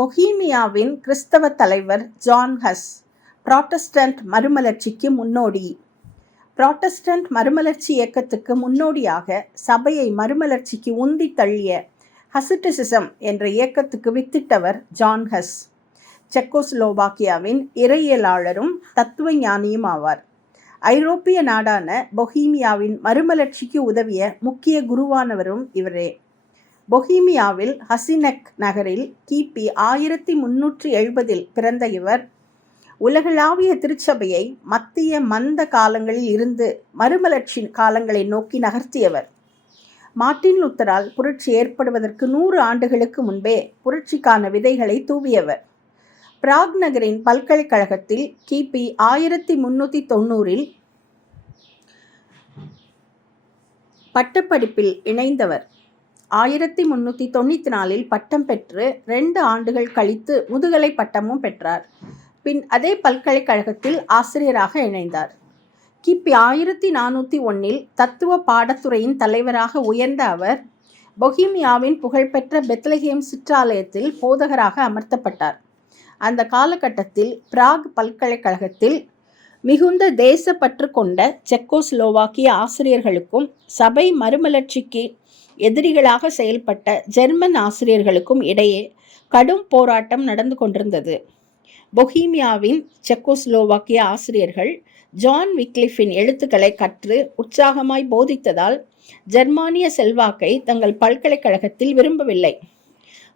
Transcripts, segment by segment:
பொஹீமியாவின் கிறிஸ்தவ தலைவர் John has Protestant மறுமலர்ச்சிக்கு முன்னோடி. புராட்டஸ்டன்ட் மறுமலர்ச்சி இயக்கத்துக்கு முன்னோடியாக சபையை மறுமலர்ச்சிக்கு உந்தி தள்ளிய ஹசிட்டிசிசம் என்ற இயக்கத்துக்கு வித்திட்டவர் ஜான் ஹஸ். செக்கோஸ்லோவாக்கியாவின் இறையியலாளரும் தத்துவ ஞானியும் ஆவார். ஐரோப்பிய நாடான பொஹீமியாவின் மறுமலர்ச்சிக்கு உதவிய முக்கிய குருவானவரும் இவரே. பொஹீமியாவில் ஹசினெக் நகரில் கிபி 1370 பிறந்த இவர் உலகளாவிய திருச்சபையை மத்திய மந்த காலங்களில் இருந்து மறுமலர்ச்சி காலங்களை நோக்கி நகர்த்தியவர். மார்ட்டின் லூத்தரால் புரட்சி ஏற்படுவதற்கு 100 ஆண்டுகளுக்கு முன்பே புரட்சிக்கான விதைகளை தூவியவர். பிராக் நகரின் பல்கலைக்கழகத்தில் கிபி 1390 பட்டப்படிப்பில் இணைந்தவர். 1394 பட்டம் பெற்று 2 ஆண்டுகள் கழித்து முதுகலை பட்டமும் பெற்றார். பின் அதே பல்கலைக்கழகத்தில் ஆசிரியராக இணைந்தார். கிபி 1401 தத்துவ பாடத்துறையின் தலைவராக உயர்ந்த அவர் பொஹீமியாவின் புகழ்பெற்ற பெத்லஹேம் சிற்றாலயத்தில் போதகராக அமர்த்தப்பட்டார். அந்த காலகட்டத்தில் பிராக் பல்கலைக்கழகத்தில் மிகுந்த தேசப்பற்று கொண்ட செக்கோஸ்லோவாக்கிய ஆசிரியர்களுக்கும் சபை மறுமலர்ச்சிக்கு எதிரிகளாக செயல்பட்ட ஜெர்மன் ஆசிரியர்களுக்கும் இடையே கடும் போராட்டம் நடந்து கொண்டிருந்தது. பொஹீமியாவின் செக்கோஸ்லோவாக்கிய ஆசிரியர்கள் ஜான் விக்லிஃபின் எழுத்துக்களை கற்று உற்சாகமாய் போதித்ததால் ஜெர்மானிய செல்வாக்கை தங்கள் பல்கலைக்கழகத்தில் விரும்பவில்லை.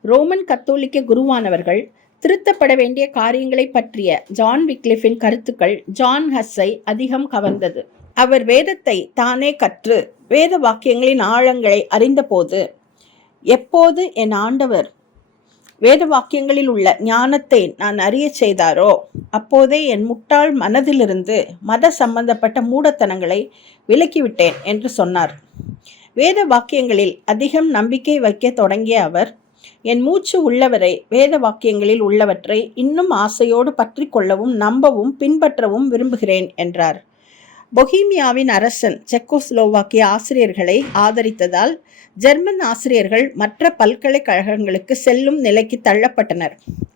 ரோமன் கத்தோலிக்க குருவானவர்கள் திருத்தப்பட வேண்டிய காரியங்களை பற்றிய ஜான் விக்லிஃபின் கருத்துக்கள் ஜான் ஹஸ்ஸை அதிகம் கவர்ந்தது. அவர் வேதத்தை தானே கற்று வேத வாக்கியங்களின் ஆழங்களை அறிந்தபோது, எப்போது என் ஆண்டவர் வேத வாக்கியங்களில் உள்ள ஞானத்தை நான் அறிய செய்தாரோ அப்போதே என் முட்டாள் மனதிலிருந்து மத சம்பந்தப்பட்ட மூடத்தனங்களை விலக்கிவிட்டேன் என்று சொன்னார். வேத வாக்கியங்களில் அதிகம் நம்பிக்கை வைக்க தொடங்கிய அவர், என் மூச்சு உள்ளவரை வேத வாக்கியங்களில் உள்ளவற்றை இன்னும் ஆசையோடு பற்றி கொள்ளவும் நம்பவும் பின்பற்றவும் விரும்புகிறேன் என்றார். பொஹீமியாவின் அரசன் செக்கோஸ்லோவாக்கிய ஆசிரியர்களை ஆதரித்ததால் ஜெர்மன் ஆசிரியர்கள் மற்ற பல்கலைக்கழகங்களுக்கு செல்லும் நிலைக்கு தள்ளப்பட்டனர்.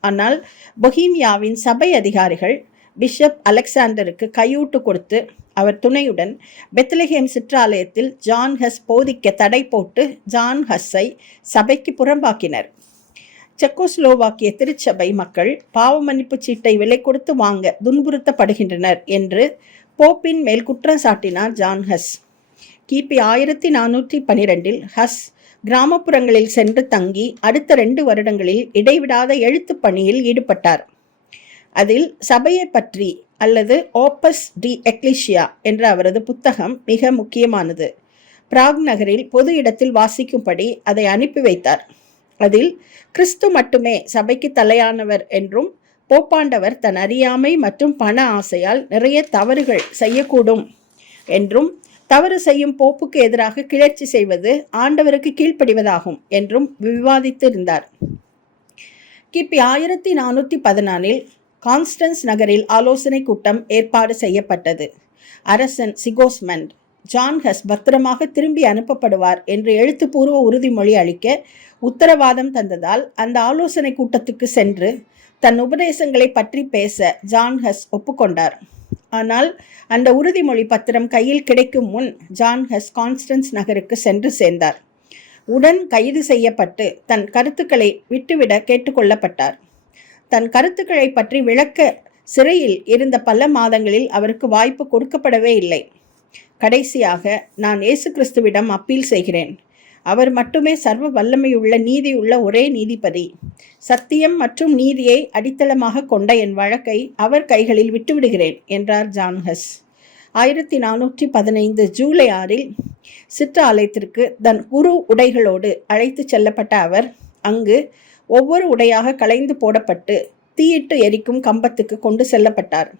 ஆனால் பொஹீமியாவின் சபை அதிகாரிகள் பிஷப் அலெக்சாண்டருக்கு கையூட்டு கொடுத்து அவர் துணையுடன் பெத்லஹேம் சிற்றாலயத்தில் ஜான் ஹஸ் போதிக்க தடை போட்டு ஜான் ஹஸ்ஸை சபைக்கு புறம்பாக்கினர். செக்கோஸ்லோவாக்கிய திருச்சபை மக்கள் பாவ மன்னிப்பு சீட்டை விலை கொடுத்து வாங்க துன்புறுத்தப்படுகின்றனர் என்று போப்பின் மேல் குற்றம் சாட்டினார் ஜான் ஹஸ். கிபி 1412 ஹஸ் கிராமப்புறங்களில் சென்று தங்கி அடுத்த 2 வருடங்களில் இடைவிடாத எழுத்து பணியில் ஈடுபட்டார். அதில் சபையை பற்றி அல்லது ஓப்பஸ் டி எக்லிஷியா என்ற அவரது புத்தகம் மிக முக்கியமானது. பிராக் நகரில் பொது இடத்தில் வாசிக்கும்படி அதை அனுப்பி வைத்தார். அதில் கிறிஸ்து மட்டுமே சபைக்கு தலையானவர் என்றும் போப்பாண்டவர் தன் அறியாமை மற்றும் பண ஆசையால் நிறைய தவறுகள் செய்யக்கூடும் என்றும் தவறு செய்யும் போப்புக்கு எதிராக கிளர்ச்சி செய்வது ஆண்டவருக்கு கீழ்ப்படிவதாகும் என்றும் விவாதித்திருந்தார். கிபி 1414 கான்ஸ்டன்ஸ் நகரில் ஆலோசனை கூட்டம் ஏற்பாடு செய்யப்பட்டது. அரசன் சிகோஸ்மண்ட் ஜான் ஹஸ் பத்திரமாக திரும்பி அனுப்பப்படுவார் என்று எழுத்துப்பூர்வ உறுதிமொழி அளிக்க உத்தரவாதம் தந்ததால் அந்த ஆலோசனை கூட்டத்துக்கு சென்று தன் உபதேசங்களை பற்றி பேச ஜான் ஹஸ் ஒப்புக்கொண்டார். ஆனால் அந்த உறுதிமொழி பத்திரம் கையில் கிடைக்கும் முன் ஜான் ஹஸ் கான்ஸ்டன்ஸ் நகருக்கு சென்று சேர்ந்தார். உடன் கைது செய்யப்பட்டு தன் கருத்துக்களை விட்டுவிட கேட்டுக்கொள்ளப்பட்டார். தன் கருத்துக்களை பற்றி விளக்க சிறையில் இருந்த பல மாதங்களில் அவருக்கு வாய்ப்பு கொடுக்கப்படவே இல்லை. கடைசியாக, நான் இயேசு கிறிஸ்துவிடம் அப்பீல் செய்கிறேன். அவர் மட்டுமே சர்வ வல்லமையுள்ள நீதியுள்ள ஒரே நீதிபதி. சத்தியம் மற்றும் நீதியை அடித்தளமாக கொண்ட என் வழக்கை அவர் கைகளில் விட்டுவிடுகிறேன் என்றார் ஜான் ஹஸ். 1415 ஜூலை 6 சிற்றாலயத்திற்கு தன் குரு உடைகளோடு அழைத்து செல்லப்பட்ட அவர் அங்கு ஒவ்வொரு உடையாக களைந்து போடப்பட்டு தீயிட்டு எரிக்கும் கம்பத்துக்கு கொண்டு செல்லப்பட்டார்.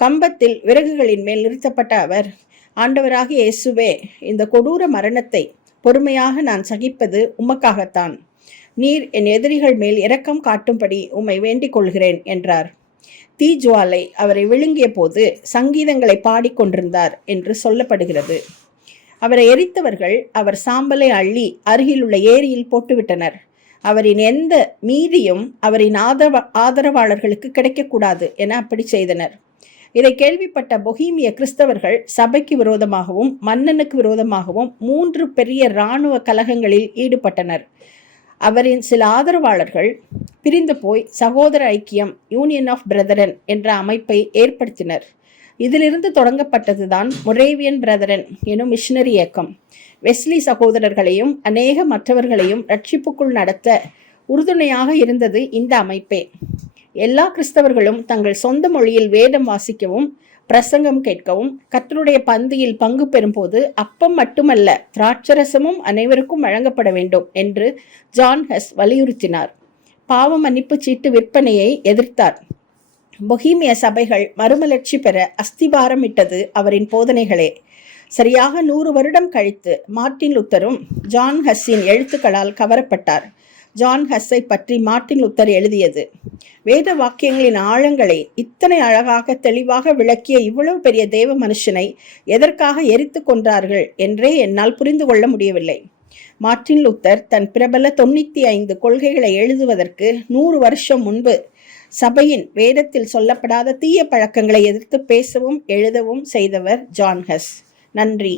கம்பத்தில் விறகுகளின் மேல் நிறுத்தப்பட்ட அவர், ஆண்டவராகிய இயேசுவே, இந்த கொடூர மரணத்தை பொறுமையாக நான் சகிப்பது உமக்காகத்தான். நீர் என் எதிரிகள் மேல் இரக்கம் காட்டும்படி உம்மை வேண்டிக் கொள்கிறேன் என்றார். தீஜுவாலை அவரை விழுங்கிய போது சங்கீதங்களை பாடிக்கொண்டிருந்தார் என்று சொல்லப்படுகிறது. அவரை எரித்தவர்கள் அவர் சாம்பலை அள்ளி அருகிலுள்ள ஏரியில் போட்டுவிட்டனர். அவரின் எந்த மீதியும் அவரின் ஆதரவாளர்களுக்கு கிடைக்கக்கூடாது என அப்படி செய்தனர். இதை கேள்விப்பட்ட பொஹீமிய கிறிஸ்தவர்கள் சபைக்கு விரோதமாகவும் மன்னனுக்கு விரோதமாகவும் 3 பெரிய இராணுவ கலகங்களில் ஈடுபட்டனர். அவரின் சில ஆதரவாளர்கள் பிரிந்து போய் சகோதர ஐக்கியம் யூனியன் ஆஃப் பிரதரன் என்ற அமைப்பை ஏற்படுத்தினர். இதிலிருந்து தொடங்கப்பட்டதுதான் மொரேவியன் பிரதரன் எனும் மிஷனரி இயக்கம். வெஸ்லி சகோதரர்களையும் அநேக மற்றவர்களையும் ரட்சிப்புக்குள் நடத்த உறுதுணையாக இருந்தது இந்த அமைப்பே. எல்லா கிறிஸ்தவர்களும் தங்கள் சொந்த மொழியில் வேதம் வாசிக்கவும் பிரசங்கம் கேட்கவும் கர்த்தருடைய பந்தியில் பங்கு பெறும்போது அப்பம் மட்டுமல்ல திராட்சரசமும் அனைவருக்கும் வழங்கப்பட வேண்டும் என்று ஜான் ஹஸ் வலியுறுத்தினார். பாவ மன்னிப்பு சீட்டு விற்பனையை எதிர்த்தார். பொஹீமிய சபைகள் மறுமலர்ச்சி பெற அஸ்திபாரமிட்டது அவரின் போதனைகளே. சரியாக 100 வருடம் கழித்து மார்ட்டின் லூத்தரும் ஜான் ஹஸ்ஸின் எழுத்துக்களால் கவரப்பட்டார். ஜான் ஹஸ்ஸை பற்றி மார்ட்டின் லூத்தர் எழுதியது: வேத வாக்கியங்களின் ஆழங்களை இத்தனை அழகாக தெளிவாக விளக்கிய இவ்வளவு பெரிய தேவ மனுஷனை எதற்காக எரித்து கொன்றார்கள் என்றே என்னால் புரிந்து கொள்ள முடியவில்லை. மார்ட்டின் லூத்தர் தன் பிரபல 95 கொள்கைகளை எழுதுவதற்கு 100 வருஷம் முன்பு சபையின் வேதத்தில் சொல்லப்படாத தீய பழக்கங்களை எதிர்த்து பேசவும் எழுதவும் செய்தவர் ஜான் ஹஸ். நன்றி.